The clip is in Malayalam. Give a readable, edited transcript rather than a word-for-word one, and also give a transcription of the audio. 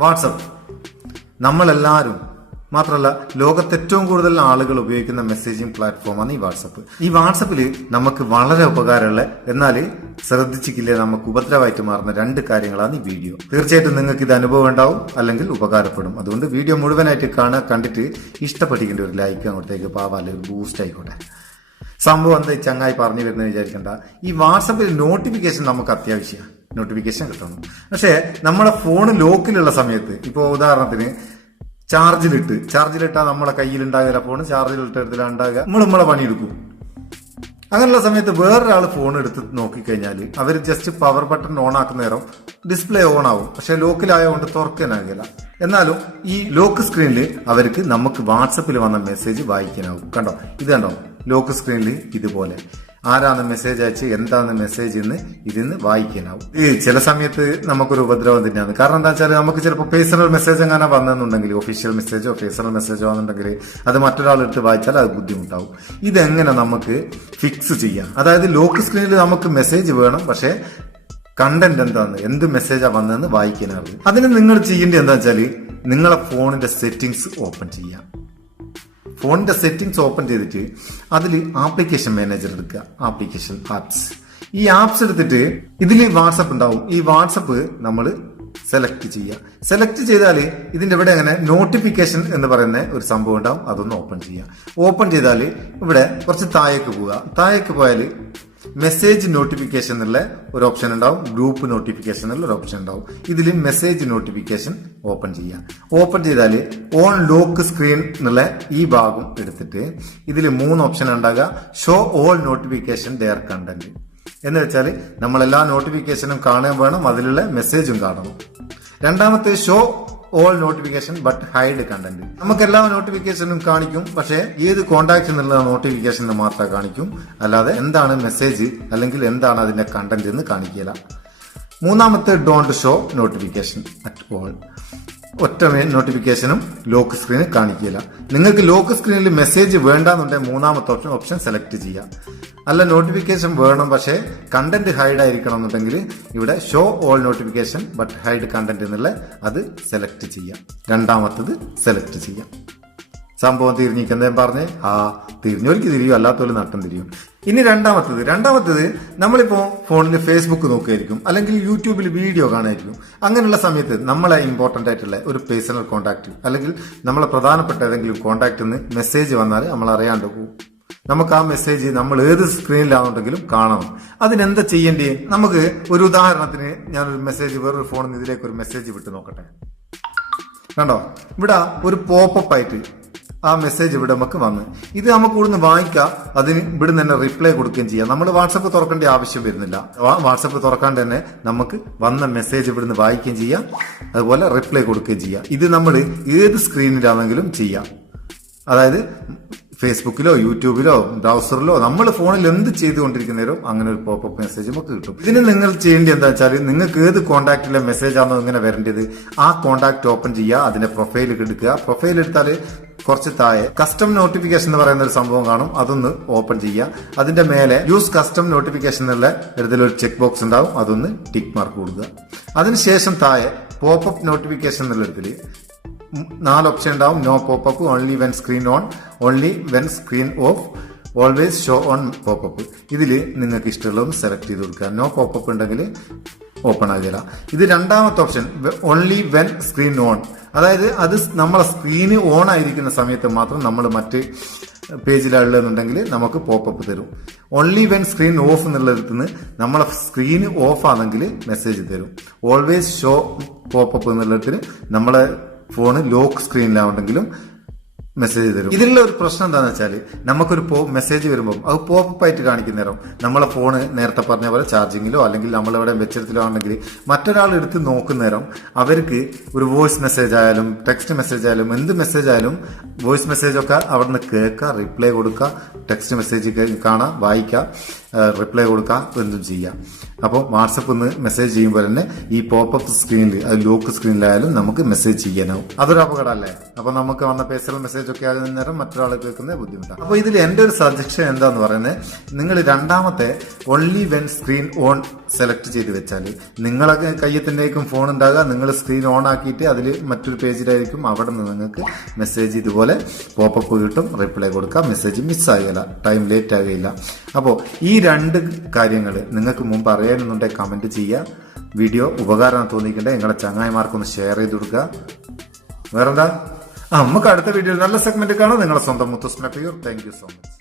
വാട്സപ്പ് നമ്മളെല്ലാവരും മാത്രമല്ല ലോകത്ത് ഏറ്റവും കൂടുതൽ ആളുകൾ ഉപയോഗിക്കുന്ന മെസ്സേജിംഗ് പ്ലാറ്റ്ഫോമാണ് ഈ വാട്സപ്പ്. ഈ വാട്സപ്പിൽ നമുക്ക് വളരെ ഉപകാരമുള്ള എന്നാൽ ശ്രദ്ധിച്ചിട്ടില്ലേ നമുക്ക് ഉപദ്രവമായിട്ട് മാറുന്ന 2 കാര്യങ്ങളാണ് ഈ വീഡിയോ. തീർച്ചയായിട്ടും നിങ്ങൾക്ക് ഇത് അനുഭവം ഉണ്ടാവും, അല്ലെങ്കിൽ ഉപകാരപ്പെടും. അതുകൊണ്ട് വീഡിയോ മുഴുവനായിട്ട് കാണുക. കണ്ടിട്ട് ഇഷ്ടപ്പെട്ടിരിക്കേണ്ട ഒരു ലൈക്ക് അങ്ങോട്ടേക്ക് പാവാല ഒരു ബൂസ്റ്റ് ആയിക്കോട്ടെ. സംഭവം എന്താ ചങ്ങായി പറഞ്ഞു വരുന്നത് വിചാരിക്കണ്ട. ഈ വാട്സപ്പിൽ നോട്ടിഫിക്കേഷൻ നമുക്ക് അത്യാവശ്യമാണ്, നോട്ടിഫിക്കേഷൻ കിട്ടണം. പക്ഷേ നമ്മുടെ ഫോൺ ലോക്കിലുള്ള സമയത്ത്, ഇപ്പോൾ ഉദാഹരണത്തിന് ചാർജിലിട്ടാൽ നമ്മളെ കയ്യിലുണ്ടാകില്ല, ഫോൺ ചാർജിലിട്ടെടുത്തിലുണ്ടാകുക, നമ്മളെ പണിയെടുക്കും. അങ്ങനെയുള്ള സമയത്ത് വേറൊരാൾ ഫോൺ എടുത്ത് നോക്കിക്കഴിഞ്ഞാൽ അവർ ജസ്റ്റ് പവർ ബട്ടൺ ഓൺ ആക്കുന്ന നേരം ഡിസ്പ്ലേ ഓൺ ആവും, പക്ഷെ ലോക്കിലായതുകൊണ്ട് തുറക്കാനാകില്ല. എന്നാലും ഈ ലോക്ക് സ്ക്രീനിൽ അവർക്ക് നമുക്ക് വാട്സപ്പിൽ വന്ന മെസ്സേജ് വായിക്കാനാവും. കണ്ടോ, ഇത് കണ്ടോ ലോക്ക് സ്ക്രീനിൽ ഇതുപോലെ ആരാണ് മെസ്സേജ് അയച്ച് എന്താണ് മെസ്സേജ് എന്ന് ഇതിന്ന് വായിക്കാനാവും. ഈ ചില സമയത്ത് നമുക്കൊരു ഉപദ്രവം തന്നെയാണ്. കാരണം എന്താ വെച്ചാൽ നമുക്ക് ചിലപ്പോൾ പേഴ്സണൽ മെസ്സേജ് എങ്ങനെ വന്നെന്നുണ്ടെങ്കിൽ, ഒഫീഷ്യൽ മെസ്സേജോ പേഴ്സണൽ മെസ്സേജോ ആണെന്നുണ്ടെങ്കിൽ അത് മറ്റൊരാളെടുത്ത് വായിച്ചാൽ അത് ബുദ്ധിമുട്ടാവും. ഇതെങ്ങനെ നമുക്ക് ഫിക്സ് ചെയ്യാം? അതായത് ലോക്ക് സ്ക്രീനിൽ നമുക്ക് മെസ്സേജ് വേണം, പക്ഷേ കണ്ടന്റ് എന്താണ്, എന്ത് മെസ്സേജാ വന്നതെന്ന് വായിക്കാനാവും. അതിന് നിങ്ങൾ ചെയ്യേണ്ടത് എന്താ വെച്ചാൽ നിങ്ങളെ ഫോണിന്റെ സെറ്റിംഗ്സ് ഓപ്പൺ ചെയ്യാം. ഫോണിന്റെ സെറ്റിംഗ്സ് ഓപ്പൺ ചെയ്തിട്ട് അതിൽ ആപ്ലിക്കേഷൻ മാനേജർ എടുക്കുക, ആപ്ലിക്കേഷൻ ആപ്സ്. ഈ ആപ്സ് എടുത്തിട്ട് ഇതിൽ വാട്സപ്പ് ഉണ്ടാവും. ഈ വാട്സപ്പ് നമ്മൾ സെലക്ട് ചെയ്യുക. സെലക്ട് ചെയ്താൽ ഇതിന്റെ ഇവിടെ അങ്ങനെ നോട്ടിഫിക്കേഷൻ എന്ന് പറയുന്ന ഒരു സംഭവം ഉണ്ടാവും. അതൊന്ന് ഓപ്പൺ ചെയ്യുക. ഓപ്പൺ ചെയ്താൽ ഇവിടെ കുറച്ച് താഴേക്ക് പോവുക. താഴേക്ക് പോയാൽ മെസ്സേജ് നോട്ടിഫിക്കേഷൻ എന്നുള്ള ഒരു ഓപ്ഷൻ ഉണ്ടാവും, ഗ്രൂപ്പ് നോട്ടിഫിക്കേഷൻ എന്നുള്ള ഒരു ഓപ്ഷൻ ഉണ്ടാവും. ഇതിൽ മെസ്സേജ് നോട്ടിഫിക്കേഷൻ ഓപ്പൺ ചെയ്യാം. ഓപ്പൺ ചെയ്താൽ ഓൺ ലോക്ക് സ്ക്രീൻ എന്നുള്ള ഈ ഭാഗം എടുത്തിട്ട് ഇതിൽ 3 ഓപ്ഷൻ ഉണ്ടാകുക. Show all notification their content എന്ന് വെച്ചാൽ നമ്മളെല്ലാ നോട്ടിഫിക്കേഷനും കാണാൻ വേണം, അതിലുള്ള മെസ്സേജും കാണണം. രണ്ടാമത്തെ show all notification but hide content. നമുക്ക് എല്ലാ നോട്ടിഫിക്കേഷനും കാണിക്കും, പക്ഷേ ഏത് കോണ്ടാക്ട് എന്നുള്ള നോട്ടിഫിക്കേഷന് മാത്രമേ കാണിക്കും, അല്ലാതെ എന്താണ് മെസ്സേജ് അല്ലെങ്കിൽ എന്താണ് അതിന്റെ കണ്ടന്റ് എന്ന് കാണിക്കില്ല. മൂന്നാമത്തെ don't show notification at all. ഒറ്റ നോട്ടിഫിക്കേഷനും ലോക്ക് സ്ക്രീനിൽ കാണിക്കില്ല. നിങ്ങൾക്ക് ലോക്ക് സ്ക്രീനിൽ മെസ്സേജ് വേണ്ടെന്നുണ്ടെങ്കിൽ മൂന്നാമത്തെ ഓപ്ഷൻ സെലക്ട് ചെയ്യാം. അല്ല നോട്ടിഫിക്കേഷൻ വേണം പക്ഷേ കണ്ടന്റ് ഹൈഡ് ആയിരിക്കണം എന്നുണ്ടെങ്കിൽ ഇവിടെ show all notification but hide content എന്നുള്ള അത് സെലക്ട് ചെയ്യാം. രണ്ടാമത്തത് സെലക്ട് ചെയ്യാം. സംഭവം തിരിഞ്ഞിരിക്കുന്നതും പറഞ്ഞ് തിരിഞ്ഞവർക്ക് തിരിയും, അല്ലാത്തവര് നട്ടം തിരിയും. ഇനി രണ്ടാമത്തത് നമ്മളിപ്പോ ഫോണിൽ ഫേസ്ബുക്ക് നോക്കുകയായിരിക്കും, അല്ലെങ്കിൽ യൂട്യൂബിൽ വീഡിയോ കാണുമായിരിക്കും. അങ്ങനെയുള്ള സമയത്ത് നമ്മളെ ഇമ്പോർട്ടന്റ് ആയിട്ടുള്ള ഒരു പേഴ്സണൽ കോണ്ടാക്ട് അല്ലെങ്കിൽ നമ്മളെ പ്രധാനപ്പെട്ട ഏതെങ്കിലും കോണ്ടാക്ട് നിന്ന് മെസ്സേജ് വന്നാൽ നമ്മൾ അറിയാണ്ട് പോകും. നമുക്ക് ആ മെസ്സേജ് നമ്മൾ ഏത് സ്ക്രീനിലാണെന്നുണ്ടെങ്കിലും കാണണം. അതിനെന്താ ചെയ്യേണ്ടേ? നമുക്ക് ഒരു ഉദാഹരണത്തിന് ഞാനൊരു മെസ്സേജ് വേറൊരു ഫോണിൽ നിന്ന് ഇതിലേക്ക് ഒരു മെസ്സേജ് വിട്ട് നോക്കട്ടെ. കണ്ടോ, ഇവിടെ ഒരു പോപ്പപ്പ് ആയിട്ട് ആ മെസ്സേജ് ഇവിടെ നമുക്ക് വന്ന് ഇത് നമുക്ക് ഇവിടുന്ന് വായിക്കാം. അതിന് ഇവിടെ തന്നെ റിപ്ലൈ കൊടുക്കുകയും ചെയ്യാം. നമ്മൾ വാട്സപ്പ് തുറക്കേണ്ട ആവശ്യം വരുന്നില്ല. വാട്സപ്പ് തുറക്കാണ്ട് തന്നെ നമുക്ക് വന്ന മെസ്സേജ് ഇവിടുന്ന് വായിക്കുകയും ചെയ്യാം, അതുപോലെ റിപ്ലൈ കൊടുക്കുകയും ചെയ്യാം. ഇത് നമ്മൾ ഏത് സ്ക്രീനിലാണെങ്കിലും ചെയ്യാം. അതായത് ഫേസ്ബുക്കിലോ യൂട്യൂബിലോ ബ്രൗസറിലോ നമ്മൾ ഫോണിൽ എന്ത് ചെയ്തുകൊണ്ടിരിക്കുന്നവരും അങ്ങനെ ഒരു പോപ്പപ്പ് മെസ്സേജ് നമുക്ക് കിട്ടും. ഇതിന് നിങ്ങൾ ചെയ്യേണ്ടത് എന്താ വെച്ചാൽ നിങ്ങൾക്ക് ഏത് കോൺടാക്റ്റിലെ മെസ്സേജ് ആണോ ഇങ്ങനെ വരേണ്ടത് ആ കോൺടാക്ട് ഓപ്പൺ ചെയ്യുക, അതിന്റെ പ്രൊഫൈൽ എടുക്കുക. പ്രൊഫൈൽ എടുത്താൽ കുറച്ച് താഴെ കസ്റ്റം നോട്ടിഫിക്കേഷൻ എന്ന് പറയുന്ന ഒരു സംഭവം കാണും, അതൊന്ന് ഓപ്പൺ ചെയ്യുക. അതിന്റെ മേലെ യൂസ് കസ്റ്റം നോട്ടിഫിക്കേഷൻ എന്നുള്ള ഇതിലൊരു ചെക്ക് ബോക്സ് ഉണ്ടാവും, അതൊന്ന് ടിക്ക് മാർക്ക് കൊടുക്കുക. അതിനുശേഷം താഴെ പോപ്പപ്പ് നോട്ടിഫിക്കേഷൻ എന്നുള്ള ഇതില് 4 ഓപ്ഷൻ ഉണ്ടാവും. No popup, only when screen on, only when screen off, always show on popup. ഇതിൽ നിങ്ങൾക്ക് ഇഷ്ടമുള്ളതൊന്ന് സെലക്ട് ചെയ്ത് കൊടുക്കുക. നോ പോപ്പപ്പ് ഉണ്ടെങ്കിൽ ഓപ്പൺ ആകില്ല. ഇത് രണ്ടാമത്തെ option only when screen on, അതായത് അത് നമ്മളെ സ്ക്രീന് ഓൺ ആയിരിക്കുന്ന സമയത്ത് മാത്രം നമ്മൾ മറ്റ് പേജിലുള്ളതെന്നുണ്ടെങ്കിൽ നമുക്ക് പോപ്പപ്പ് തരും. ഓൺലി വെൻ സ്ക്രീൻ ഓഫ് എന്നുള്ളതിൽ നിന്ന് നമ്മളെ സ്ക്രീന് ഓഫ് ആണെങ്കിൽ മെസ്സേജ് തരും. ഓൾവേസ് ഷോ പോപ്പപ്പ് എന്നുള്ളതിന് നമ്മളെ ഫോണ് ലോക്ക് സ്ക്രീനിലാവുണ്ടെങ്കിലും മെസ്സേജ് തരും. ഇതിലുള്ള ഒരു പ്രശ്നം എന്താണെന്ന് വെച്ചാൽ നമുക്കൊരു മെസ്സേജ് വരുമ്പോൾ അത് പോപ്പപ്പ് ആയിട്ട് കാണിക്കുന്ന നേരം നമ്മളെ ഫോണ് നേരത്തെ പറഞ്ഞ പോലെ ചാർജിങ്ങിലോ അല്ലെങ്കിൽ നമ്മളെവിടെ വെച്ചെടുത്തിലോ ആണെങ്കിൽ മറ്റൊരാൾ എടുത്ത് നോക്കുന്ന നേരം അവർക്ക് ഒരു വോയിസ് മെസ്സേജ് ആയാലും ടെക്സ്റ്റ് മെസ്സേജ് ആയാലും എന്ത് മെസ്സേജ് ആയാലും വോയിസ് മെസ്സേജ് ഒക്കെ അവിടെ നിന്ന് കേൾക്കുക, റിപ്ലൈ കൊടുക്കുക, ടെക്സ്റ്റ് മെസ്സേജ് കാണാം, വായിക്കാം. റിപ്ലൈ കൊടുക്കാം, എന്തും ചെയ്യാം. അപ്പോൾ വാട്സപ്പിൽ നിന്ന് മെസ്സേജ് ചെയ്യുമ്പോൾ തന്നെ ഈ പോപ്പപ്പ് സ്ക്രീനിൽ, അത് ലോക്ക് സ്ക്രീനിലായാലും നമുക്ക് മെസ്സേജ് ചെയ്യാനാവും. അതൊരു അപകടമല്ലേ? അപ്പൊ നമുക്ക് വന്ന പേഴ്സണൽ മെസ്സേജ് ഒക്കെ ആകുന്ന നേരം മറ്റൊരാൾ കേൾക്കുന്നത് ബുദ്ധിമുട്ടാണ്. അപ്പോൾ ഇതിൽ എൻ്റെ ഒരു സജഷൻ എന്താന്ന് പറയുന്നത്, നിങ്ങൾ രണ്ടാമത്തെ only when screen on select ചെയ്ത് വെച്ചാൽ നിങ്ങളെ കയ്യിൽ തന്നെയായിരിക്കും ഫോൺ ഉണ്ടാകുക. നിങ്ങൾ സ്ക്രീൻ ഓൺ ആക്കിയിട്ട് അതിൽ മറ്റൊരു പേജിലായിരിക്കും, അവിടെ നിന്ന് നിങ്ങൾക്ക് മെസ്സേജ് ഇതുപോലെ പോപ്പപ്പ് കിട്ടും, റിപ്ലൈ കൊടുക്കാം, മെസ്സേജ് മിസ്സാകില്ല, ടൈം ലേറ്റ് ആകുകയില്ല. അപ്പോൾ ഈ രണ്ട് കാര്യങ്ങൾ നിങ്ങൾക്ക് മുമ്പ് അറിയാനുണ്ടെങ്കിൽ കമന്റ് ചെയ്യുക. വീഡിയോ ഉപകാരം തോന്നിക്കണ്ടേ നിങ്ങളെ ചങ്ങായിമാർക്കൊന്ന് ഷെയർ ചെയ്ത് കൊടുക്കുക. വേറെന്താ, നമുക്ക് അടുത്ത വീഡിയോയിൽ നല്ല സെഗ്മെന്റ് കാണാം. നിങ്ങളെ സ്വന്തം Muthoos Meppayur. Thank you so much.